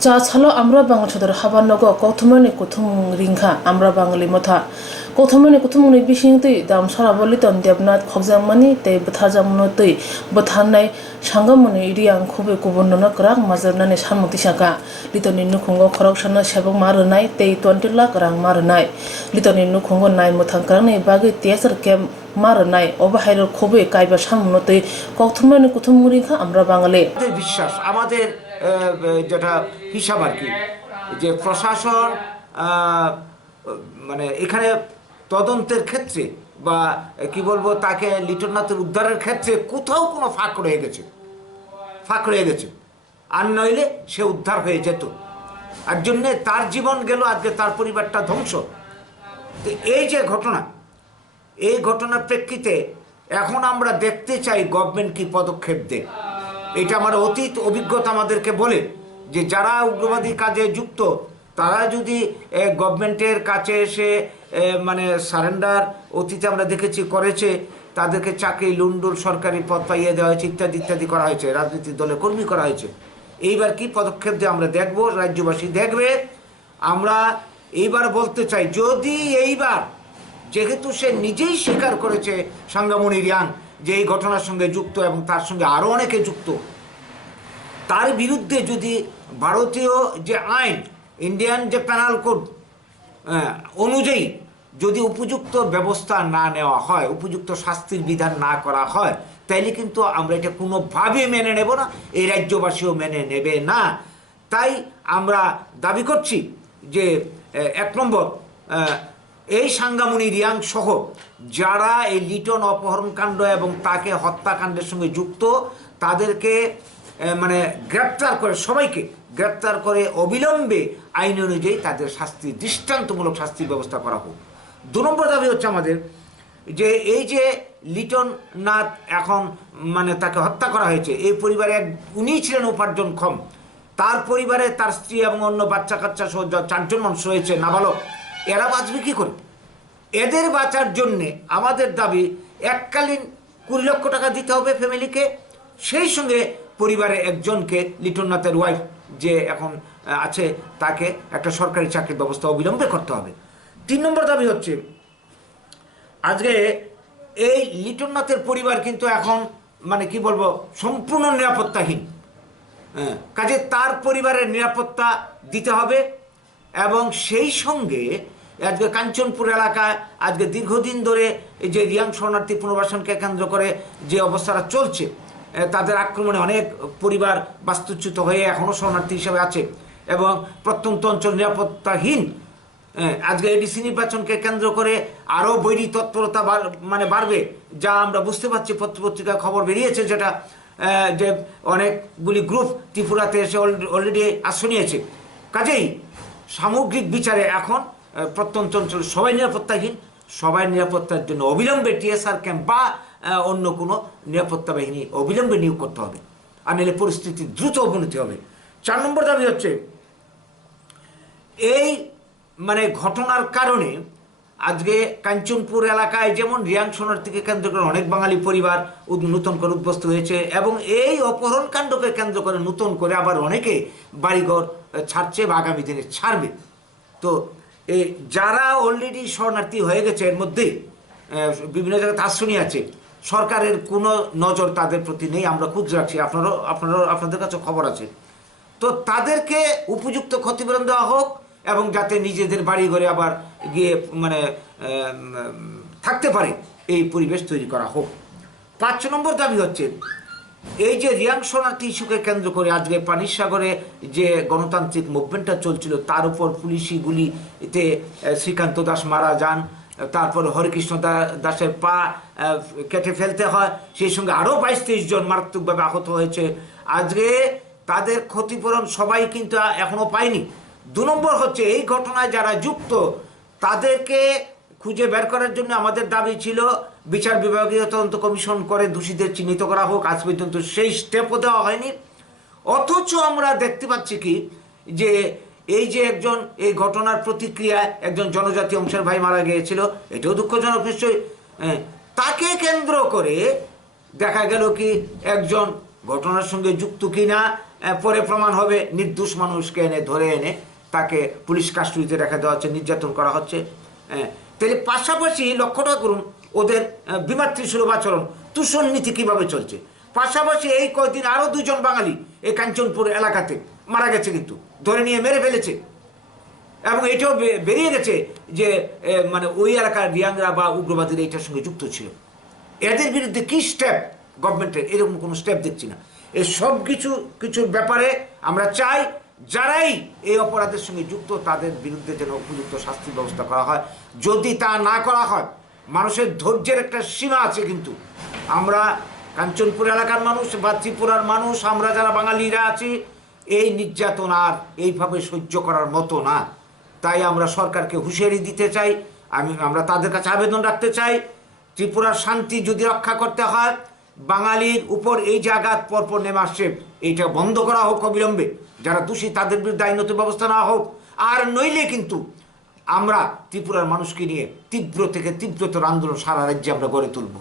Chasalo Amra Banglani habanogo kokthumani kuthumung ringkha Amra bangali motha kokthumani kuthumung bisingtwi Damsorao Liton Debnath khogjakmani tei bwtharjakano tei bwtharnai Sangamoni Reang khobwi kubunrogno kwrak Majra samung tisaka Litonni nukhungo khoroksano sebok rwnai tei 20 lakh rang rwnai Litonni nukhungo nai motha kwrakni bagwi TSR Camp rwnai obahairo khobwi kaiba samung tei kokthumani kuthumung ringkha Amra bangali বিশ্বাস আমাদের যেটা হিসাব আর কি যে প্রশাসন মানে এখানে তদন্তের ক্ষেত্রে বা কি বলবো তাকে লিটননাথের উদ্ধারের ক্ষেত্রে কোথাও কোনো ফাঁক রয়ে গেছে আর নইলে সে উদ্ধার হয়ে যেত আর জন্য তার জীবন গেল আজকে তার পরিবারটা ধ্বংস তো এই যে ঘটনা এই ঘটনার প্রেক্ষিতে এখন আমরা দেখতে চাই গভর্নমেন্ট কি পদক্ষেপ দেয় এটা আমার অতীত অভিজ্ঞতা আমাদেরকে বলে যে যারা উগ্রবাদী কাজে যুক্ত তারা যদি গভর্নমেন্টের কাছে এসে মানে সারেন্ডার অতীতে আমরা দেখেছি করেছে তাদেরকে চাকরি লুন্ডুর সরকারি পদ পাইয়ে দেওয়া হয়েছে ইত্যাদি ইত্যাদি করা হয়েছে রাজনৈতিক দলের কর্মী করা হয়েছে এইবার কি পদক্ষেপ দিয়ে আমরা দেখব রাজ্যবাসী দেখবে আমরা এইবার বলতে চাই যদি এইবার যেহেতু সে নিজেই স্বীকার করেছে সাঙ্গামণি রিয়াং যে এই ঘটনার সঙ্গে যুক্ত এবং তার সঙ্গে আরও অনেকে যুক্ত তার বিরুদ্ধে যদি ভারতীয় যে আইন ইন্ডিয়ান যে পেনাল কোড অনুযায়ী যদি উপযুক্ত ব্যবস্থা না নেওয়া হয় উপযুক্ত শাস্তির বিধান না করা হয় তাইলে কিন্তু আমরা এটা কোনোভাবে মেনে নেব না এই রাজ্যবাসীও মেনে নেবে না তাই আমরা দাবি করছি যে এক নম্বর এই সাঙ্গামণি রিয়াং সহ যারা এই লিটন অপহরণকাণ্ড এবং তাকে হত্যাকাণ্ডের সঙ্গে যুক্ত তাদেরকে মানে গ্রেপ্তার করে সবাইকে গ্রেপ্তার করে অবিলম্বে আইন অনুযায়ী তাদের শাস্তি দৃষ্টান্তমূলক শাস্তির ব্যবস্থা করা হোক 2 নম্বর দাবি হচ্ছে আমাদের যে এই যে লিটন নাথ এখন মানে তাকে হত্যা করা হয়েছে এই পরিবারে উনিই ছিলেন উপার্জনক্ষম তার পরিবারে তার স্ত্রী এবং অন্য বাচ্চা কাচ্চা সহ 4 জন মানুষ রয়েছে নাবালক এরা বাঁচবে কী করে এদের বাঁচার জন্যে আমাদের দাবি এককালীন 20 লক্ষ টাকা দিতে হবে ফ্যামিলিকে সেই সঙ্গে পরিবারে একজনকে লিটননাথের ওয়াইফ যে এখন আছে তাকে একটা সরকারি চাকরির ব্যবস্থা অবিলম্বে করতে হবে 3 নম্বর দাবি হচ্ছে আজকে এই লিটননাথের পরিবার কিন্তু এখন মানে কি বলবো সম্পূর্ণ নিরাপত্তাহীন কাজে তার পরিবারের নিরাপত্তা দিতে হবে এবং সেই সঙ্গে আজকে কাঞ্চনপুর এলাকায় আজকে দীর্ঘদিন ধরে এই যে রিয়াং শরণার্থী পুনর্বাসনকে কেন্দ্র করে যে অবস্থাটা চলছে তাদের আক্রমণে অনেক পরিবার বাস্তুচ্যুত হয়ে এখনও শরণার্থী হিসেবে আছে এবং প্রত্যন্ত অঞ্চল নিরাপত্তাহীন আজকে এডিসি নির্বাচনকে কেন্দ্র করে আরও বৈরী তৎপরতা মানে বাড়বে যা আমরা বুঝতে পারছি পত্রপত্রিকায় খবর বেরিয়েছে যেটা যে অনেকগুলি গ্রুপ ত্রিপুরাতে এসে অলরেডি আশ্রয় নিয়েছে কাজেই সামগ্রিক বিচারে এখন প্রত্যন্ত অঞ্চল সবাই নিরাপত্তাহীন সবাই নিরাপত্তার জন্য অবিলম্বে TSR ক্যাম্প বা অন্য কোনো নিরাপত্তা বাহিনী অবিলম্বে নিয়োগ করতে হবে আর নাহলে পরিস্থিতি দ্রুত অবনতি হবে 4 নম্বর দাবি হচ্ছে এই মানে ঘটনার কারণে আজকে কাঞ্চনপুর এলাকায় যেমন রিয়াং শরণার্থীকে কেন্দ্র করে অনেক বাঙালি পরিবার নতুন করে উদ্বস্ত হয়েছে এবং এই অপহরণকাণ্ডকে কেন্দ্র করে নতুন করে আবার অনেকে বাড়িঘর ছাড়ছে বা আগামী দিনে ছাড়বে তো যারা অলরেডি শরণার্থী হয়ে গেছে এর মধ্যে বিভিন্ন জায়গায় আশ্রয় আছে সরকারের কোনো নজর তাদের প্রতি নেই আমরা খোঁজ রাখছি আপনাদের কাছে খবর আছে তো তাদেরকে উপযুক্ত ক্ষতিপূরণ দেওয়া হোক এবং যাতে নিজেদের বাড়ি ঘরে আবার গিয়ে মানে থাকতে পারে এই পরিবেশ তৈরি করা হোক 5 নম্বর দাবি হচ্ছে এই যে রিয়াং শরণার্থী ইস্যুকে কেন্দ্র করে আজকে পানির সাগরে যে গণতান্ত্রিক মুভমেন্টটা চলছিল তার উপর পুলিশি গুলিতে শ্রীকান্ত দাস মারা যান তারপর হরিকৃষ্ণ দাসের পা কেটে ফেলতে হয় সেই সঙ্গে আরও 22-23 জন মারাত্মকভাবে আহত হয়েছে আজকে তাদের ক্ষতিপূরণ সবাই কিন্তু এখনও পায়নি 2 নম্বর হচ্ছে এই ঘটনায় যারা যুক্ত তাদেরকে খুঁজে বের করার জন্য আমাদের দাবি ছিল বিচার বিভাগীয় তদন্ত কমিশন করে দোষীদের চিহ্নিত করা হোক আজ পর্যন্ত সেই স্টেপও দেওয়া হয়নি অথচ আমরা দেখতে পাচ্ছি কি যে এই যে একজন এই ঘটনার প্রতিক্রিয়ায় একজন জনজাতি অংশের ভাই মারা গিয়েছিল এটাও দুঃখজনক নিশ্চয়ই তাকে কেন্দ্র করে দেখা গেল কি একজন ঘটনার সঙ্গে যুক্ত কিনা পরে প্রমাণ হবে নির্দোষ মানুষকে এনে ধরে এনে তাকে পুলিশ কাস্টডিতে রেখে দেওয়া হচ্ছে, নির্যাতন করা হচ্ছে। তাহলে পাশাপাশি লক্ষ্যটা করুন ওদের বিমাতৃসুলভ আচরণ, তুষণ নীতি কীভাবে চলছে। পাশাপাশি এই কয়েকদিন আরও 2 জন বাঙালি এই কাঞ্চনপুর এলাকাতে মারা গেছে, কিন্তু ধরে নিয়ে মেরে ফেলেছে। এবং এটাও বেরিয়ে গেছে যে মানে ওই এলাকার রিয়াংরা বা উগ্রবাদীরা এটার সঙ্গে যুক্ত ছিল। এদের বিরুদ্ধে কী স্টেপ গভর্নমেন্টের, এরকম কোনো স্টেপ দেখছি না। এই সব কিছুর ব্যাপারে আমরা চাই যারাই এই অপরাধের সঙ্গে যুক্ত তাদের বিরুদ্ধে যেন উপযুক্ত শাস্তির ব্যবস্থা করা হয়। যদি তা না করা হয়, মানুষের ধৈর্যের একটা সীমা আছে, কিন্তু আমরা কাঞ্চনপুর এলাকার মানুষ বা ত্রিপুরার মানুষ, আমরা যারা বাঙালিরা আছি, এই নির্যাতন আর এইভাবে সহ্য করার মতো না। তাই আমরা সরকারকে হুঁশিয়ারি দিতে চাই, আমরা তাদের কাছে আবেদন রাখতে চাই, ত্রিপুরার শান্তি যদি রক্ষা করতে হয়, বাঙালির উপর এই যে আঘাত পরপর নেমে আসছে, এইটা বন্ধ করা হোক অবিলম্বে। যারা দোষী তাদের বিরুদ্ধে আইনত ব্যবস্থা নেওয়া হোক। আর নইলে কিন্তু আমরা ত্রিপুরার মানুষকে নিয়ে তীব্র থেকে তীব্রতর আন্দোলন সারা রাজ্যে আমরা গড়ে তুলব।